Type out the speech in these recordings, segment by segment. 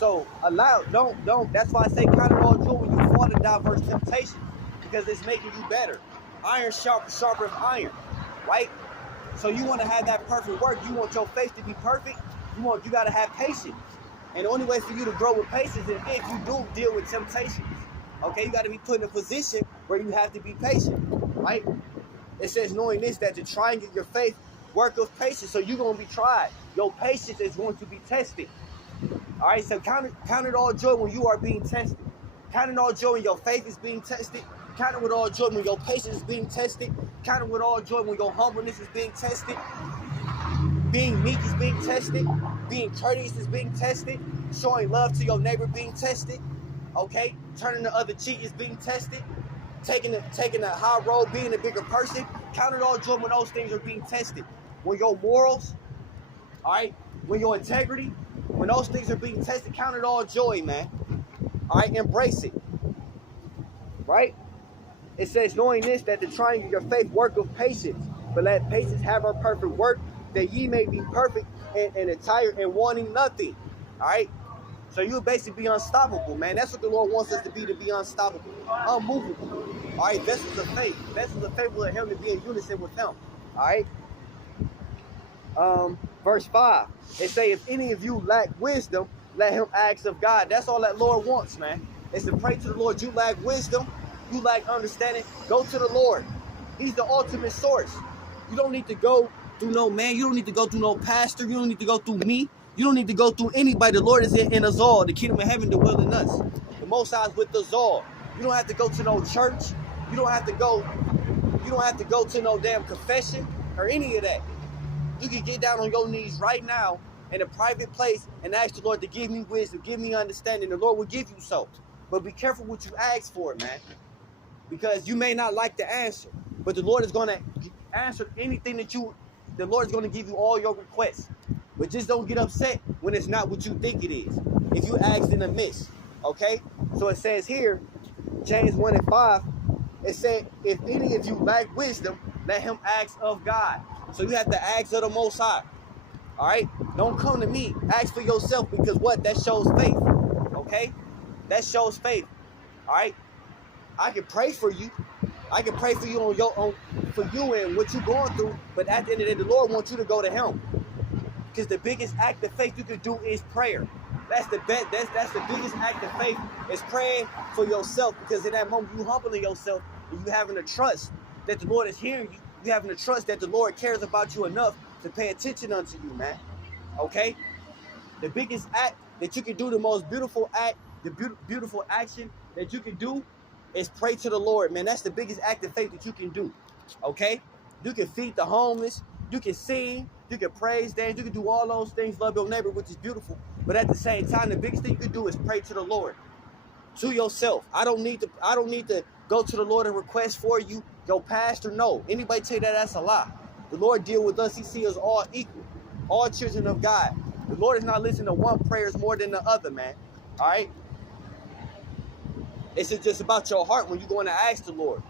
So that's why I say count it all joy when you fall in diverse temptations, because it's making you better. Iron sharper iron, right? So you want to have that perfect work. You want your faith to be perfect. You got to have patience. And the only way for you to grow with patience is if you do deal with temptations. Okay, you got to be put in a position where you have to be patient, right? It says, knowing this, that to try and get your faith, work of patience. So you're going to be tried. Your patience is going to be tested. All right, so count it all joy when you are being tested. Count it all joy when your faith is being tested. Count it with all joy when your patience is being tested. Count it with all joy when your humbleness is being tested. Being meek is being tested. Being courteous is being tested. Showing love to your neighbor being tested. Okay, turning the other cheek is being tested. Taking a high road, being a bigger person. Count it all joy when those things are being tested. When your morals, all right, when your integrity, when those things are being tested, count it all joy, man. All right, embrace it. Right? It says, knowing this, that the trying of your faith work of patience, but let patience have her perfect work, that ye may be perfect and entire and wanting nothing. All right? So you'll basically be unstoppable, man. That's what the Lord wants us to be unstoppable, unmovable. All right, vessels of faith. Vessels of faith will help him to be in unison with him. All right? Verse 5, it say, if any of you lack wisdom, let him ask of God. That's all that Lord wants, man. It's to pray to the Lord. You lack wisdom, you lack understanding, go to the Lord. He's the ultimate source. You don't need to go through no man. You don't need to go through no pastor. You don't need to go through me. You don't need to go through anybody. The Lord is in us all. The kingdom of heaven dwells in us. The Most High is with us all. You don't have to go to no church. You don't have to go to no damn confession or any of that. You can get down on your knees right now in a private place and ask the Lord to give me wisdom, give me understanding. The Lord will give you so. But be careful what you ask for, man. Because you may not like the answer, but the Lord is going to answer anything the Lord is going to give you all your requests. But just don't get upset when it's not what you think it is. If you ask in a miss, okay? So it says here, James 1 and 5, it said, if any of you lack wisdom, let him ask of God. So you have to ask of the Most High. All right? Don't come to me. Ask for yourself, because what? That shows faith. Okay? That shows faith. All right? I can pray for you. I can pray for you for you and what you're going through, but at the end of the day, the Lord wants you to go to him. Because the biggest act of faith you can do is prayer. That's the biggest act of faith, is praying for yourself. Because in that moment, you humbling yourself and you having a trust that the Lord is hearing you. You having a trust that the Lord cares about you enough to pay attention unto you, man. Okay? The biggest act that you can do, the most beautiful act, the beautiful action that you can do is pray to the Lord, man. That's the biggest act of faith that you can do. Okay? You can feed the homeless. You can sing. You can praise, dance. You can do all those things, love your neighbor, which is beautiful. But at the same time, the biggest thing you can do is pray to the Lord. To yourself. I don't need to go to the Lord and request for you. Your pastor, no. Anybody tell you that, that's a lie. The Lord deal with us. He sees us all equal. All children of God. The Lord is not listening to one prayers more than the other, man. All right? It's just about your heart when you're going to ask the Lord.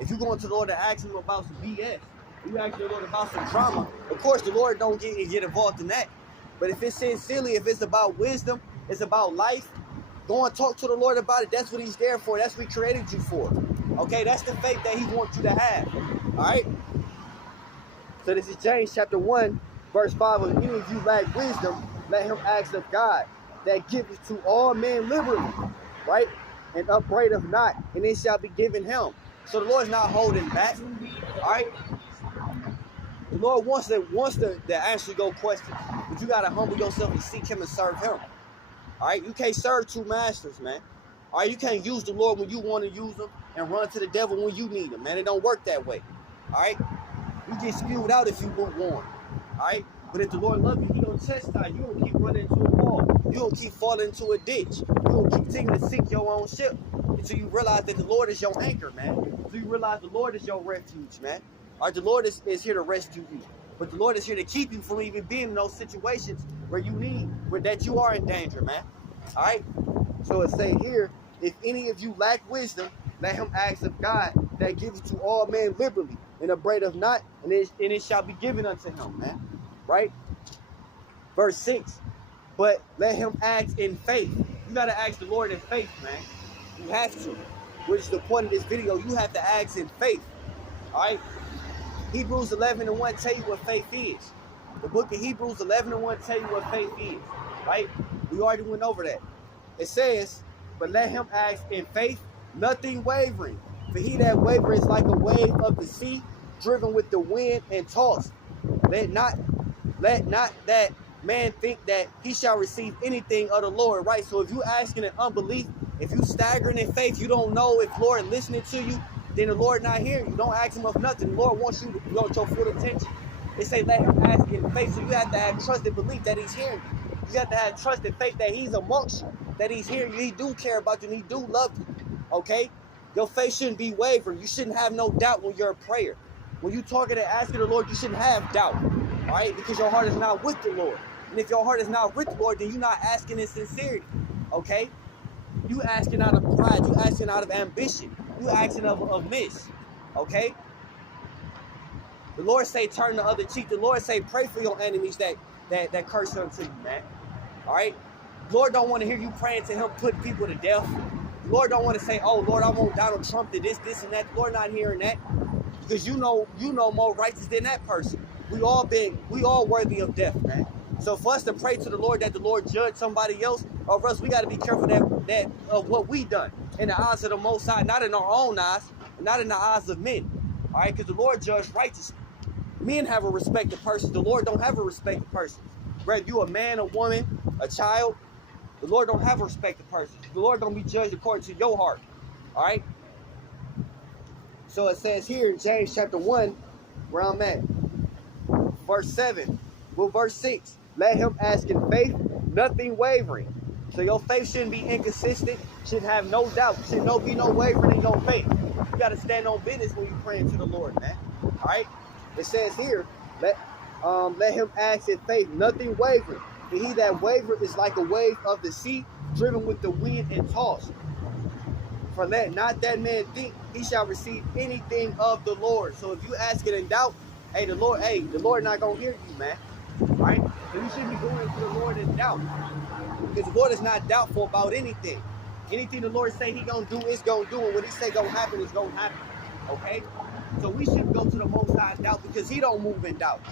If you're going to the Lord to ask him about some BS, you ask the Lord about some drama, of course the Lord don't get involved in that. But if it's sincerely, if it's about wisdom, it's about life, go and talk to the Lord about it. That's what he's there for. That's what he created you for. Okay, that's the faith that he wants you to have. All right? So this is James chapter 1, verse 5. If any of you lack wisdom, let him ask of God, that giveth to all men liberally, right? And upbraideth not, and it shall be given him. So the Lord's not holding back. All right? The Lord wants to answer your questions, but you got to humble yourself and seek him and serve him. All right? You can't serve two masters, man. All right? You can't use the Lord when you want to use him and run to the devil when you need him, man. It don't work that way. All right? You get spewed out if you move on. All right? But if the Lord loves you, he gonna chastise you. You don't keep running into a wall. You don't keep falling into a ditch. You don't keep continuing to sink your own ship until you realize that the Lord is your anchor, man. Until you realize the Lord is your refuge, man. All right? The Lord is here to rescue you. But the Lord is here to keep you from even being in those situations where you are in danger, man. All right? So it say here, if any of you lack wisdom, let him ask of God, that gives to all men liberally, and upbraideth not, and it shall be given unto him, man. Right? Verse 6. but let him act in faith. You got to ask the Lord in faith, man. You have to. Which is the point of this video. You have to ask in faith. All right? Hebrews 11:1 tell you what faith is. The book of Hebrews 11:1 tell you what faith is. Right? We already went over that. It says, but let him act in faith, nothing wavering. For he that wavers is like a wave of the sea, driven with the wind and tossed. Let not that man think that he shall receive anything of the Lord, right? So if you asking in unbelief, if you staggering in faith, you don't know if Lord listening to you, then the Lord not hearing you. Don't ask him of nothing. The Lord wants you to go with your full attention. They say let him ask in faith, so you have to have trust and belief that he's hearing you. You have to have trust and faith that he's amongst you, that he's hearing you. He do care about you, and he do love you, okay? Your faith shouldn't be wavering. You shouldn't have no doubt when you're in prayer. When you're talking and asking the Lord, you shouldn't have doubt, all right? Because your heart is not with the Lord. And if your heart is not with the Lord, then you're not asking in sincerity, okay? You asking out of pride. You asking out of ambition. You asking of miss, okay? The Lord say turn the other cheek. The Lord say pray for your enemies that curse unto you, man. All right? The Lord don't want to hear you praying to him put people to death. The Lord don't want to say, oh, Lord, I want Donald Trump to this, and that. The Lord not hearing that. Because you know more righteous than that person. We all worthy of death, man. So for us to pray to the Lord that the Lord judge somebody else, or for us, we got to be careful that of what we done in the eyes of the Most High, not in our own eyes, not in the eyes of men. All right, because the Lord judged righteously. Men have a respect of persons. The Lord don't have a respect of persons. Whether you a man, a woman, a child, the Lord don't have a respect of persons. The Lord don't be judged according to your heart. All right. So it says here in James chapter 1, where I'm at, verse 7, well, verse 6. Let him ask in faith, nothing wavering. So your faith shouldn't be inconsistent, shouldn't have no doubt, should be no wavering in your faith. You got to stand on business when you're praying to the Lord, man. All right? It says here, let him ask in faith, nothing wavering. For he that wavereth is like a wave of the sea, driven with the wind and tossed. For let not that man think he shall receive anything of the Lord. So if you ask it in doubt, the Lord not going to hear you, man. Right? So you shouldn't be going to the Lord in doubt. Because the Lord is not doubtful about anything. Anything the Lord say he gonna do, is gonna do. And what he say gonna happen, is gonna happen. Okay? So we shouldn't go to the Most High in doubt, because he don't move in doubt.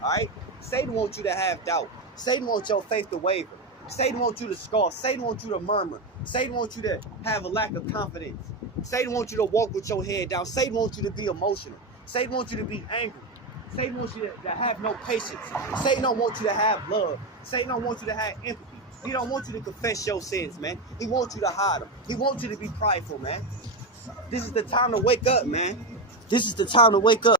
Alright? Satan wants you to have doubt. Satan wants your faith to waver. Satan wants you to scoff. Satan wants you to murmur. Satan wants you to have a lack of confidence. Satan wants you to walk with your head down. Satan wants you to be emotional. Satan wants you to be angry. Satan wants you to have no patience. Satan don't want you to have love. Satan don't want you to have empathy. He don't want you to confess your sins, man. He wants you to hide them. He wants you to be prideful, man. This is the time to wake up, man. This is the time to wake up.